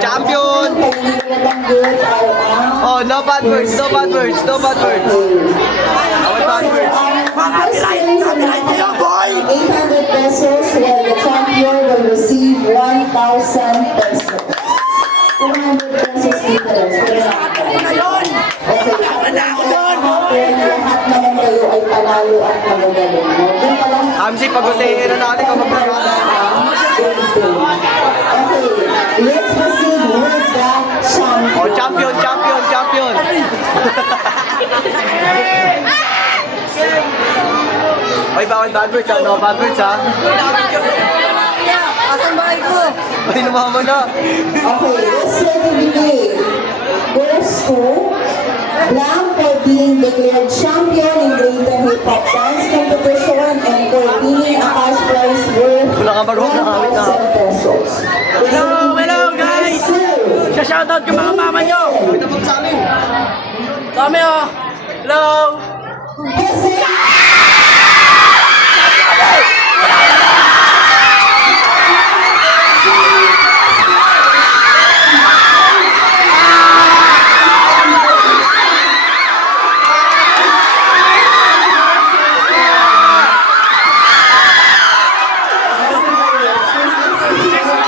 Champion! Oh, no bad words, no bad words, no bad words. No bad words. 800 pesos, while the champion will receive 1,000 pesos. 200 pesos difference. Okay, lahat naman kayo ay panalo at magagaling. Doon pa lang. Amsi, pag-usahin na natin kung magpapala. Okay, let's proceed with the champion. Oh, champion, champion, champion. Ay, bawal bad words ha, no bad words ha. Asan ba ko? Ay, namama na. Okay, this certificate goes to Blanc for being declared champion in Greater Hip Hop Dance Competition and for winning a cash prize worth Wala ka marunong na kami na. 1,000 pesos. Hello guys! Shoutout ko mga mama nyo! Kami oh! Hello! Yes,